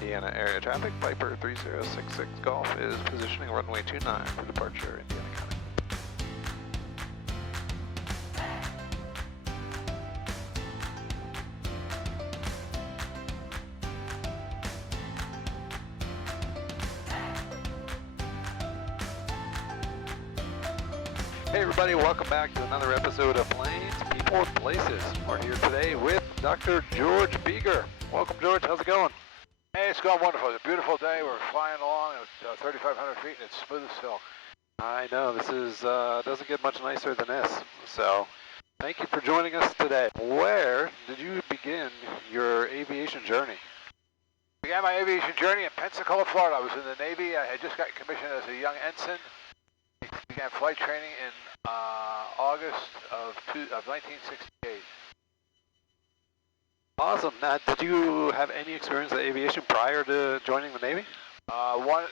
Indiana area traffic, Viper 3066 Golf is positioning runway 29 for departure, Indiana County. Hey everybody, welcome back to another episode of Planes, People, and Places. We're here today with Dr. George Bieger. Welcome, George. How's it going? Hey, it's going wonderful. It's a beautiful day. We're flying along at 3,500 feet and it's smooth as silk. I know, this is doesn't get much nicer than this. So, thank you for joining us today. Where did you begin your aviation journey? Began my aviation journey in Pensacola, Florida. I was in the Navy. I had just got commissioned as a young ensign. Began flight training in August of 1968. Awesome. Now, did you have any experience in aviation prior to joining the Navy? One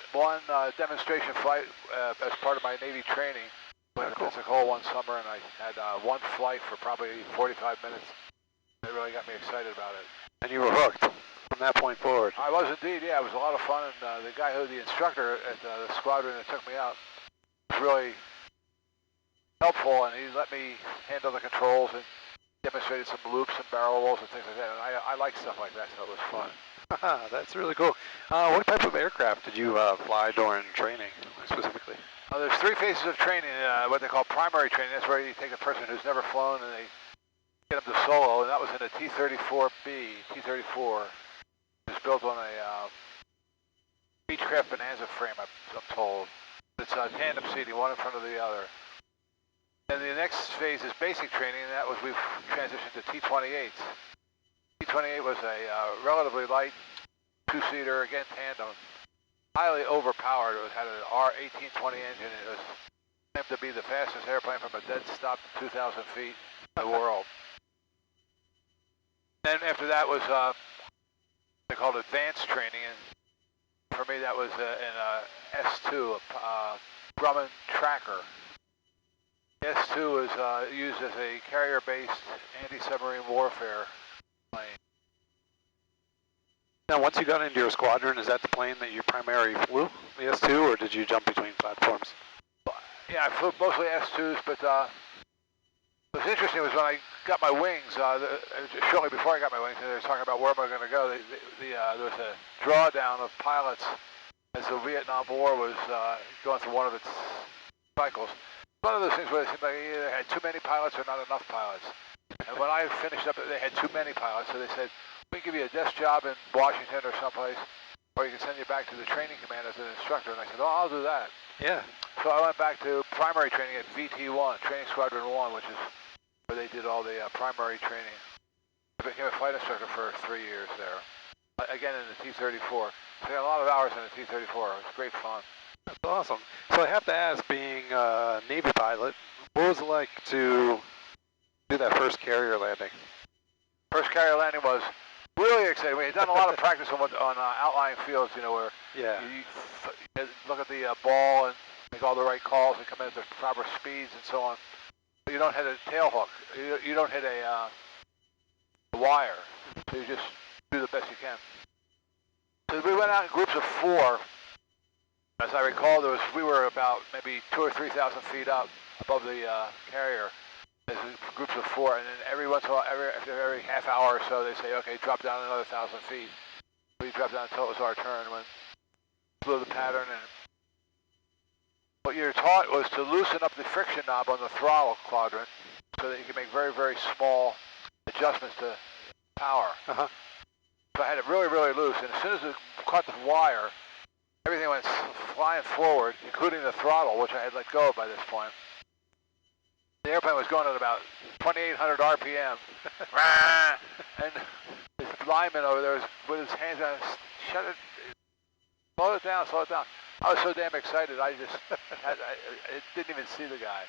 demonstration flight as part of my Navy training. Went to Pensacola one summer and I had one flight for probably 45 minutes. It really got me excited about it. And you were hooked from that point forward? I was indeed, yeah. It was a lot of fun, and the instructor at the squadron that took me out was really helpful, and he let me handle the controls and demonstrated some loops and barrel rolls and things like that, and I like stuff like that, so it was fun. That's really cool. What type of aircraft did you fly during training, specifically? There's three phases of training, what they call primary training. That's where you take a person who's never flown and they get them to solo, and that was in a T-34B. T-34 is built on a Beechcraft Bonanza frame, I'm told. It's tandem seating, one in front of the other. And the next phase is basic training, and that was we've transitioned to T-28s. T-28 was a relatively light two-seater, again tandem, highly overpowered. It had an R1820 engine. It was claimed to be the fastest airplane from a dead stop to 2,000 feet in the world. Then after that was they called advanced training, and for me that was in S2, a Grumman tracker. S2 is used as a carrier-based anti-submarine warfare plane. Now, once you got into your squadron, is that the plane that you primarily flew, the S2, or did you jump between platforms? Yeah, I flew mostly S2s, but what was interesting was when I got my wings, shortly before I got my wings, they were talking about where am I going to go. There was a drawdown of pilots as the Vietnam War was going through one of its cycles. One of those things where it seemed like they either had too many pilots or not enough pilots. And when I finished up, they had too many pilots, so they said, we can give you a desk job in Washington or someplace, or you can send you back to the training command as an instructor. And I said, oh, I'll do that. Yeah. So I went back to primary training at VT1, Training Squadron 1, which is where they did all the primary training. I became a flight instructor for 3 years there, again in the T-34. So I got a lot of hours in the T-34. It was great fun. That's awesome. So I have to ask, being a Navy pilot, what was it like to do that first carrier landing? First carrier landing was really exciting. We had done a lot of practice on outlying fields, you know, where you look at the ball and make all the right calls and come in at the proper speeds and so on. But you don't hit a tail hook. You don't hit a wire. So you just do the best you can. So we went out in groups of 4. As I recall, we were about maybe 2,000 or 3,000 feet up above the carrier as groups of 4, and then every once in a while, after every half hour or so, they say, okay, drop down another 1,000 feet. We dropped down until it was our turn when flew the pattern, and what you're taught was to loosen up the friction knob on the throttle quadrant so that you can make very, very small adjustments to power. So I had it really, really loose, and as soon as it caught the wire, everything went flying forward, including the throttle, which I had let go of by this point. The airplane was going at about 2,800 RPM. And this lineman over there was with his hands on it, shut it, slow it down, slow it down. I was so damn excited, I didn't even see the guy.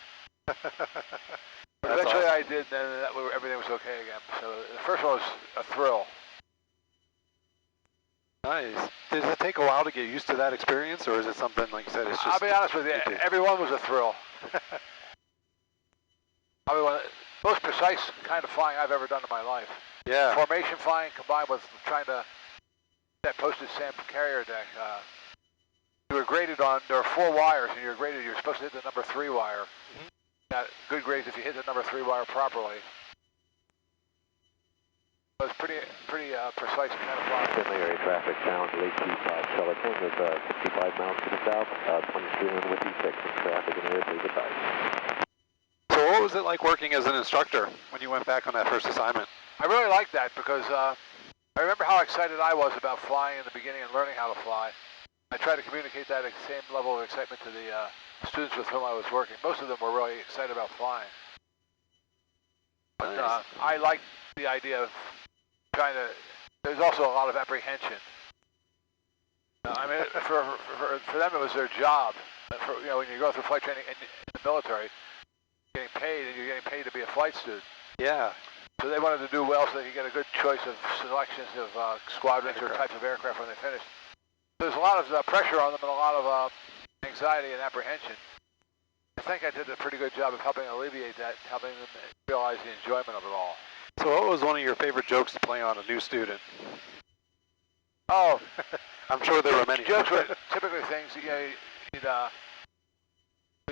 But eventually awesome. I did, and then everything was okay again. So the first one was a thrill. Nice. Does it take a while to get used to that experience, or is it something, like you said, it's just... I'll be honest with you, everyone was a thrill. Probably one of the most precise kind of flying I've ever done in my life. Yeah. Formation flying combined with trying to that posted SAM carrier deck, you were graded on, there are 4 wires, and you're graded, you're supposed to hit the number 3 wire. Got good grades if you hit the number 3 wire properly. So it's pretty precise kind of flying. Finley area traffic, challenge late keep, Charlotte is 65 miles to the south, 23 on with E6 in traffic in area, please advise. So what was it like working as an instructor when you went back on that first assignment? I really liked that because I remember how excited I was about flying in the beginning and learning how to fly. I tried to communicate that same level of excitement to the students with whom I was working. Most of them were really excited about flying. But Nice. I liked the idea of trying to, there's also a lot of apprehension. I mean, for them it was their job. When you go through flight training in the military, getting paid, and you're getting paid to be a flight student. Yeah. So they wanted to do well so they could get a good choice of selections of squadrons or types of aircraft when they finished. There's a lot of pressure on them and a lot of anxiety and apprehension. I think I did a pretty good job of helping alleviate that, helping them realize the enjoyment of it all. So what was one of your favorite jokes to play on a new student? Oh, I'm sure there were many. Jokes were typically things when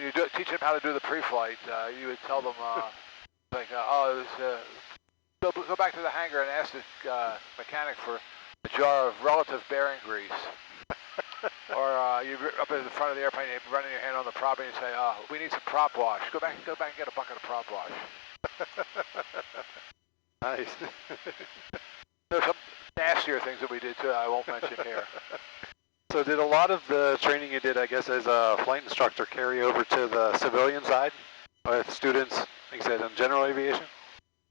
you teach them how to do the pre-flight, you would tell them go back to the hangar and ask the mechanic for a jar of relative bearing grease. Or you're up in the front of the airplane, you're running your hand on the prop, and you say, we need some prop wash. Go back and get a bucket of prop wash. Nice. There's some nastier things that we did too that I won't mention here. So did a lot of the training you did, I guess, as a flight instructor carry over to the civilian side with students, like I said, in general aviation?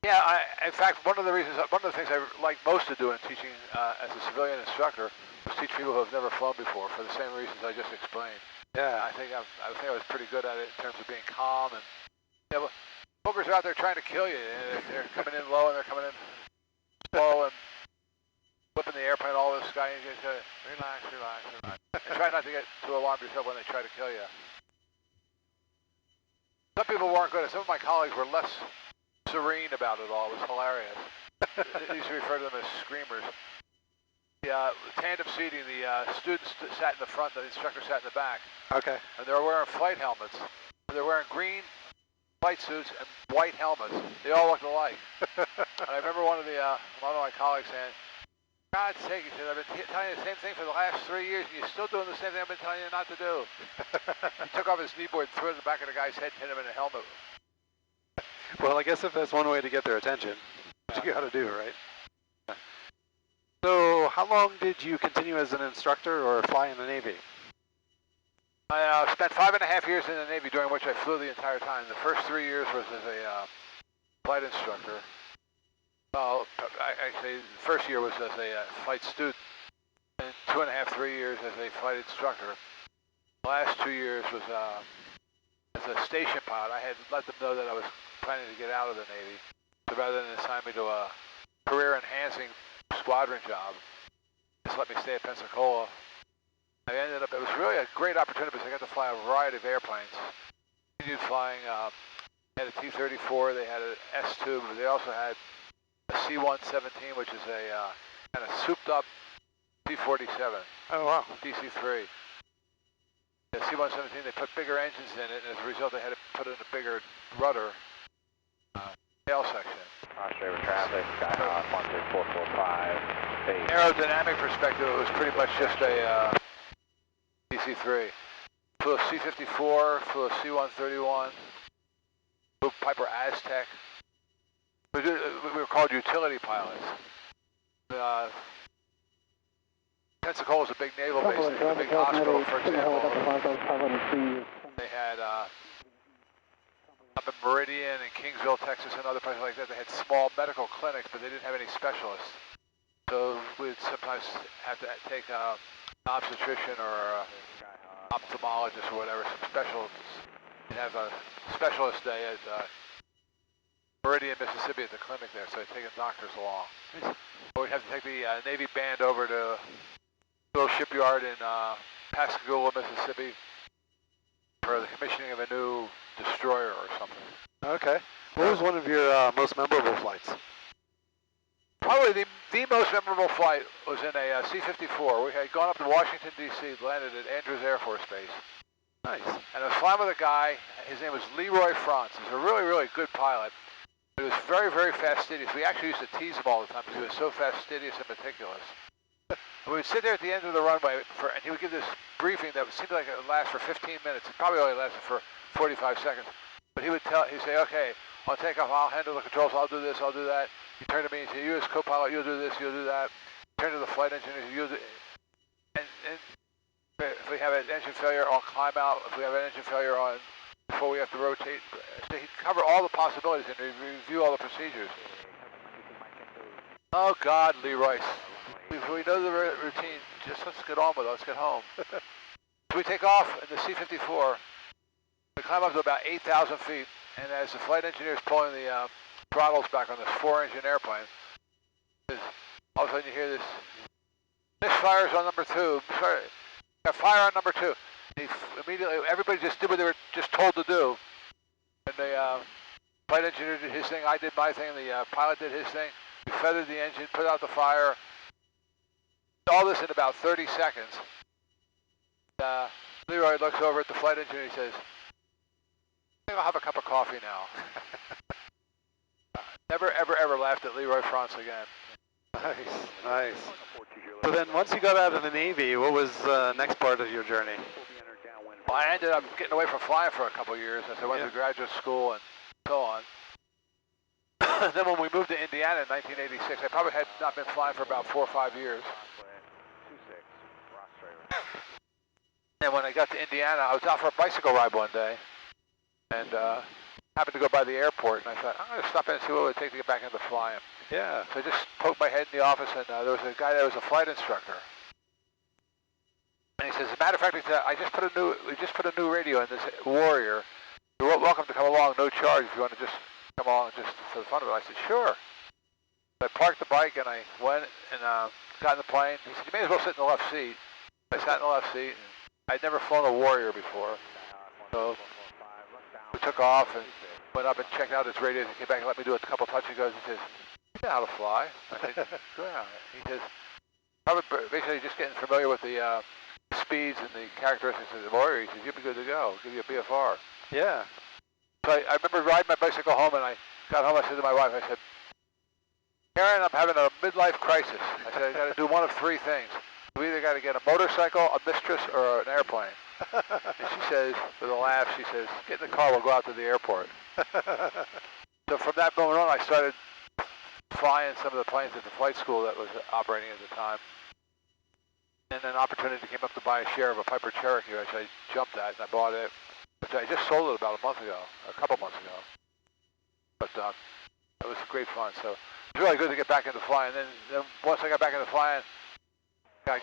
Yeah, in fact, one of the things I like most to do in teaching as a civilian instructor was teach people who have never flown before for the same reasons I just explained. Yeah. I think I was pretty good at it in terms of being calm and boogers are out there trying to kill you. They're coming in low and they're coming in slow and flipping the airplane all over the sky. And you just gotta relax. And try not to get too alarmed yourself when they try to kill you. Some people weren't good. Some of my colleagues were less serene about it all. It was hilarious. They used to refer to them as screamers. The tandem seating, the students sat in the front, the instructor sat in the back. Okay. And they were wearing flight helmets. They were wearing green flight suits and white helmets. They all looked alike. And I remember one of my colleagues saying, God's sake, he said, I've been telling you the same thing for the last 3 years, and you're still doing the same thing I've been telling you not to do. He took off his kneeboard and threw it in the back of the guy's head and hit him in the helmet. Well, I guess if that's one way to get their attention, what you got to do, right? So how long did you continue as an instructor or fly in the Navy? I spent 5.5 years in the Navy, during which I flew the entire time. The first 3 years was as a flight instructor. Well, actually, the first year was as a flight student, and 2.5, 3 years as a flight instructor. The last 2 years was as a station pilot. I had let them know that I was planning to get out of the Navy, so rather than assign me to a career-enhancing squadron job, just let me stay at Pensacola. It was really a great opportunity because I got to fly a variety of airplanes. Continued flying, they had a T-34, they had an S-2, but they also had a C-117, which is a kind of souped-up T-47. Oh, wow. DC-3. The C-117, they put bigger engines in it, and as a result, they had to put in a bigger rudder tail section. Australia traffic, Skyhawk 13445. Aerodynamic perspective, it was pretty much just a DC-3. Flew a C-54, flew a C-131, flew Piper Aztec. We were called utility pilots. Pensacola is a big naval base. They had a big hospital, for example. They had up in Meridian and Kingsville, Texas, and other places like that. They had small medical clinics, but they didn't have any specialists. So we'd sometimes have to take an obstetrician or ophthalmologist or whatever, some specialists. We'd have a specialist day at Meridian, Mississippi at the clinic there, so I'd taken doctors along. Or we'd have to take the Navy band over to a little shipyard in Pascagoula, Mississippi for the commissioning of a new destroyer or something. Okay. What was one of your most memorable flights? Probably the the most memorable flight was in a C-54. We had gone up to Washington, D.C., landed at Andrews Air Force Base. Nice. And I was flying with a guy. His name was Leroy Franz. He's a really, really good pilot. But he was very, very fastidious. We actually used to tease him all the time because he was so fastidious and meticulous. And we would sit there at the end of the runway, and he would give this briefing that seemed like it would last for 15 minutes. It probably only lasted for 45 seconds. But he'd say, okay, on takeoff, I'll handle the controls, I'll do this, I'll do that. He'd turn to me and say, you as co-pilot, you'll do this, you'll do that. Turn to the flight engineer, you'll do. And if we have an engine failure, I'll climb out. If we have an engine failure on before we have to rotate, so he'd cover all the possibilities and review all the procedures. Oh God, Leroy, we know the routine. Just let's get on with it. Let's get home. So we take off in the C-54. We climb up to about 8,000 feet, and as the flight engineer is pulling the throttles back on this 4-engine airplane, all of a sudden you hear this misfires on number 2. Fire on number 2. And immediately, everybody just did what they were just told to do. And the flight engineer did his thing, I did my thing, the pilot did his thing. We feathered the engine, put out the fire. All this in about 30 seconds. Leroy looks over at the flight engineer and he says, I think I'll have a cup of coffee now. Never, ever, ever laughed at Leroy Franz again. Nice, nice. So then once you got out of the Navy, what was the next part of your journey? Well, I ended up getting away from flying for a couple of years as I went to graduate school and so on. Then when we moved to Indiana in 1986, I probably had not been flying for about 4 or 5 years. And when I got to Indiana, I was out for a bicycle ride one day and happened to go by the airport, and I thought, I'm going to stop in and see what it would take to get back into flying. Yeah. So I just poked my head in the office, and there was a guy that was a flight instructor. And he says, as a matter of fact, he said, we just put a new radio in this Warrior. You're welcome to come along, no charge, if you want to just come along just for the fun of it. I said, sure. So I parked the bike, and I went and got in the plane. He said, you may as well sit in the left seat. I sat in the left seat, and I'd never flown a Warrior before. So we took off and went up and checked out his radios. He came back and let me do a couple touch and goes. He says, you know how to fly? I said, yeah. He says, probably basically just getting familiar with the speeds and the characteristics of the Warrior. He says, you'll be good to go. I'll give you a BFR. Yeah. So I remember riding my bicycle home, and I got home. I said to my wife, I said, Karen, I'm having a midlife crisis. I said, I got to do one of 3 things. We either got to get a motorcycle, a mistress, or an airplane. And she says, with a laugh, she says, get in the car, we'll go out to the airport. So from that moment on, I started flying some of the planes at the flight school that was operating at the time. And an opportunity came up to buy a share of a Piper Cherokee, which I jumped at, and I bought it. Which I just sold it about a couple months ago. But it was great fun. So it was really good to get back into flying. Then once I got back into flying, I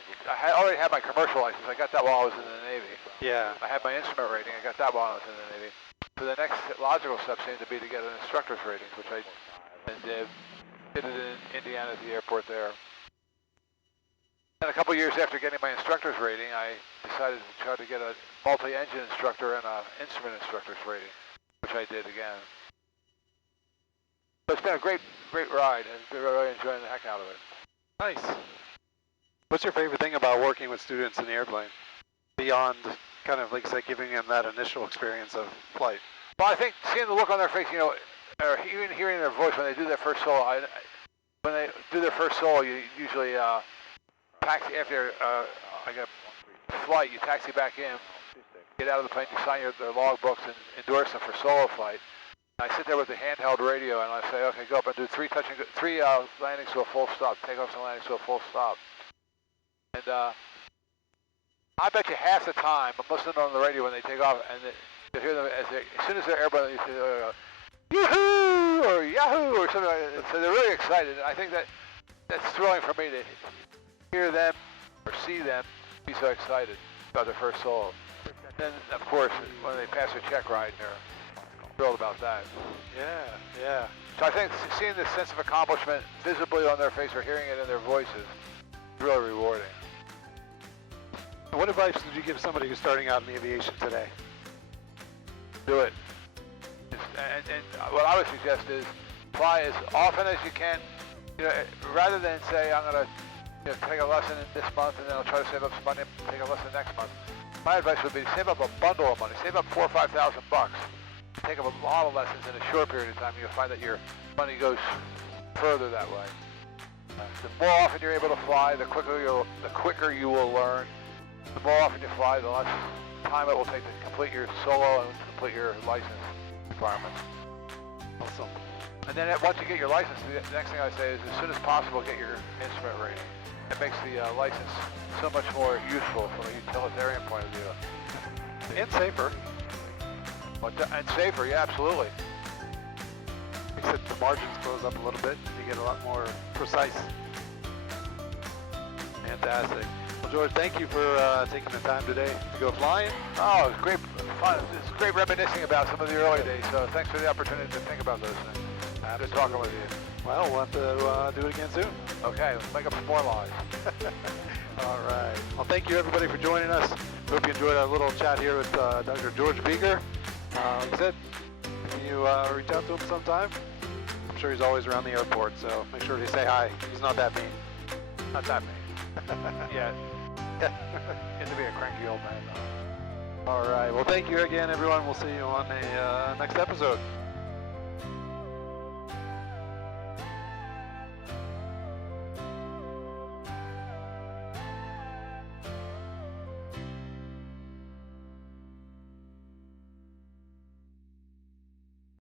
already had my commercial license. I got that while I was in the Navy. Yeah. I had my instrument rating. I got that while I was in the Navy. So the next logical step seemed to be to get an instructor's rating, which I did. Did it in Indiana at the airport there. And a couple years after getting my instructor's rating, I decided to try to get a multi-engine instructor and an instrument instructor's rating, which I did again. But it's been a great, great ride, and really enjoying the heck out of it. Nice. What's your favorite thing about working with students in the airplane? Beyond kind of, like I said, giving them that initial experience of flight. Well, I think seeing the look on their face, you know, or even hearing their voice when they do their first solo. When they do their first solo, you usually taxi after like a flight. You taxi back in, get out of the plane, you sign their log books and endorse them for solo flight. And I sit there with the handheld radio and I say, okay, go up and do 3 landings to a full stop, takeoffs and landings to a full stop. And I bet you half the time I'm listening on the radio when they take off, and you hear them as soon as they're airborne, you see yoo-hoo or yahoo or something like that. So they're really excited. And I think that's thrilling for me to hear them or see them be so excited about their first solo. And then, of course, when they pass their check ride, they're thrilled about that. Yeah, yeah. So I think seeing this sense of accomplishment visibly on their face or hearing it in their voices is really rewarding. What advice would you give somebody who's starting out in aviation today? Do it. And what I would suggest is fly as often as you can. you know, rather than say I'm going to take a lesson this month and then I'll try to save up some money and take a lesson next month. My advice would be to save up a bundle of money. Save up $4,000 or $5,000. Take up a lot of lessons in a short period of time. You'll find that your money goes further that way. The more often you're able to fly, the quicker you will learn. The more often you fly, the less time it will take to complete your solo and to complete your license requirements. Awesome. And then once you get your license, the next thing I say is as soon as possible get your instrument rating. It makes the license so much more useful from a utilitarian point of view. And safer. And safer, yeah, absolutely. Except the margins close up a little bit. You get a lot more precise. Fantastic. Well, George, thank you for taking the time today to go flying. Oh, it was great fun. It's great reminiscing about some of the early days. So thanks for the opportunity to think about those things. Good talking with you. Well, we'll have to do it again soon. Okay, let's make up some more lies. All right. Well, thank you, everybody, for joining us. Hope you enjoyed our little chat here with Dr. George Bieger. Like I said, can you reach out to him sometime? I'm sure he's always around the airport, so make sure to say hi. He's not that mean. Not that mean. Yeah. Get to be a cranky old man, though. All right. Well, thank you again, everyone. We'll see you on the next episode.